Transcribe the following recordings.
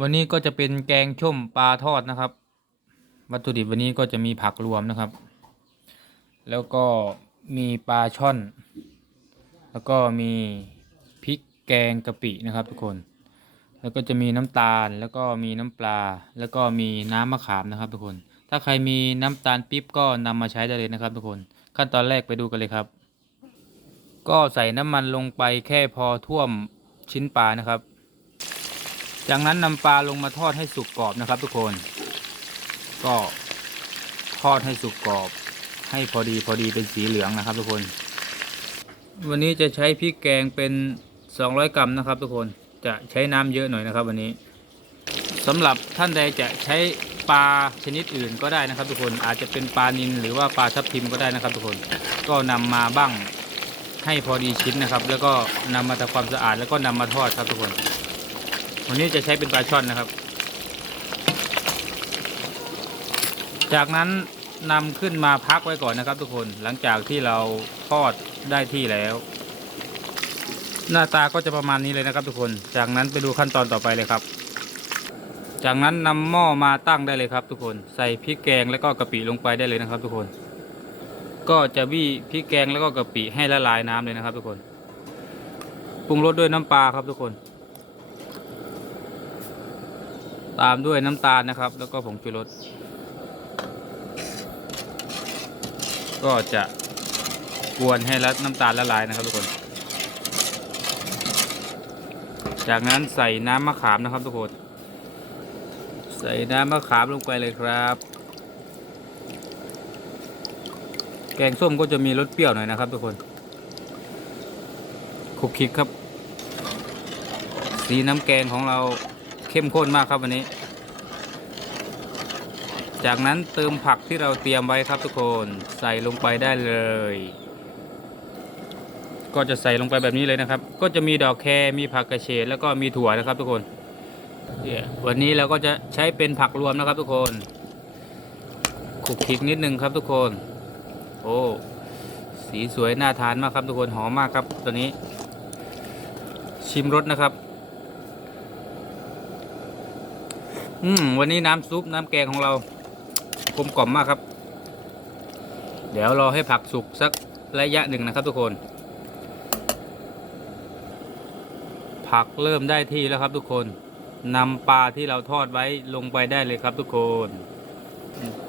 วันนี้ก็จะเป็นแกงช่มปลาทอดนะครับ วัตถุดิบวันนี้ก็จะมีผักรวมนะครับ แล้วก็มีปลาช่อน แล้วก็มีพริกแกงกะปินะครับทุกคน แล้วก็จะมีน้ำตาลแล้วก็มีน้ำปลา แล้วก็มีน้ำมะขามนะครับทุกคน ถ้าใครมีน้ำตาลปิ๊บก็นำมาใช้ได้เลยนะครับทุกคน ขั้นตอนแรกไปดูกันเลยครับ ก็ใส่น้ำมันลงไปแค่พอท่วมชิ้นปลานะครับ จากนั้นนำปลาลงมาทอดให้สุกกรอบนะครับ ทุกคน ก็ทอดให้สุกกรอบ ให้พอดีพอดีเป็นสีเหลืองนะครับ ทุกคน วันนี้จะใช้พริกแกงเป็น 200 กรัมนะครับ ทุกคนจะใช้น้ำเยอะหน่อยนะครับ วันนี้สำหรับท่านใดจะใช้ปลาชนิดอื่นก็ได้นะครับ ทุกคนอาจจะเป็นปลานิลหรือว่าปลาทับทิมก็ได้นะครับ ทุกคนก็นำมาบ้างให้พอดีชิ้นนะครับ แล้วก็นำมาทำความสะอาดแล้วก็นำมาทอดครับทุกคน วันนี้จะใช้เป็นปลาช่อนนะครับ จากนั้นนำขึ้นมาพักไว้ก่อนนะครับ ทุกคนหลังจากที่เราทอดได้ที่แล้ว หน้าตาก็จะประมาณนี้เลยนะครับ ทุกคน จากนั้นไปดูขั้นตอนต่อไปเลยครับ จากนั้นนำหม้อมาตั้งได้เลยครับ ทุกคน ใส่พริกแกงแล้วก็กะปิลงไปได้เลยนะครับ ทุกคน ก็จะบี้พริกแกงแล้วก็กะปิให้ละลายน้ำเลยนะครับ ทุกคนปรุงรสด้วยน้ำปลาครับทุกคน ตามด้วยน้ำตาลนะครับ แล้วก็ผงชูรสก็จะกวนให้ละน้ำตาลละลายนะครับทุกคน จากนั้นใส่น้ำมะขามนะครับทุกคน ใส่น้ำมะขามลงไปเลยครับ แกงส้มก็จะมีรสเปรี้ยวหน่อยนะครับทุกคนคลุกคลิกครับ สีน้ำแกงของเรา เข้มข้นมากครับวันนี้ จากนั้นเติมผักที่เราเตรียมไว้ครับทุกคนใส่ลงไปได้เลย ก็จะใส่ลงไปแบบนี้เลยนะครับ ก็จะมีดอกแครมีผักกระเฉดแล้วก็มีถั่วนะครับทุกคนเนี่ยวันนี้เราก็จะใช้เป็นผักรวมนะครับทุกคนคลุกคิกนิดนึงครับทุกคน โอ้สีสวยน่าทานมากครับทุกคนหอมมากครับตัวนี้ ชิมรสนะครับ อืมวันนี้น้ำซุปน้ำแกงของเรากลมกล่อมมากครับ เดี๋ยวรอให้ผักสุกสักระยะหนึ่งนะครับทุกคน ผักเริ่มได้ที่แล้วครับทุกคนนำปลาที่เราทอดไว้ลงไปได้เลยครับทุกคน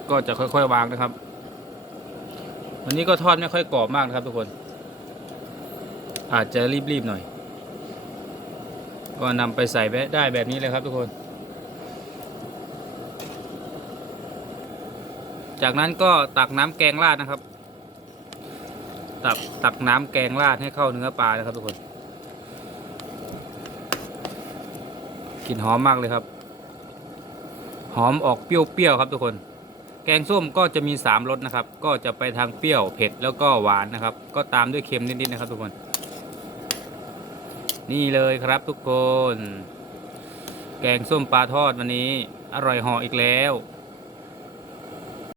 ก็จะค่อยๆวางนะครับ วันนี้ก็ทอดไม่ค่อยกรอบมากนะครับทุกคน อาจจะรีบๆหน่อย ก็นำไปใส่ได้แบบนี้เลยครับทุกคน จากนั้นก็ตักน้ำแกงราดนะครับ ตักตักน้ำแกงราดให้เข้าเนื้อปลานะครับทุกคนกลิ่นหอมมากเลยครับ หอมออกเปรี้ยวๆครับทุกคน แกงส้มก็จะมีสามรสนะครับ ก็จะไปทางเปรี้ยวเผ็ดแล้วก็หวานนะครับ ก็ตามด้วยเค็มนิดๆนะครับทุกคน นี่เลยครับทุกคน แกงส้มปลาทอดวันนี้ อร่อยเหออีกแล้ว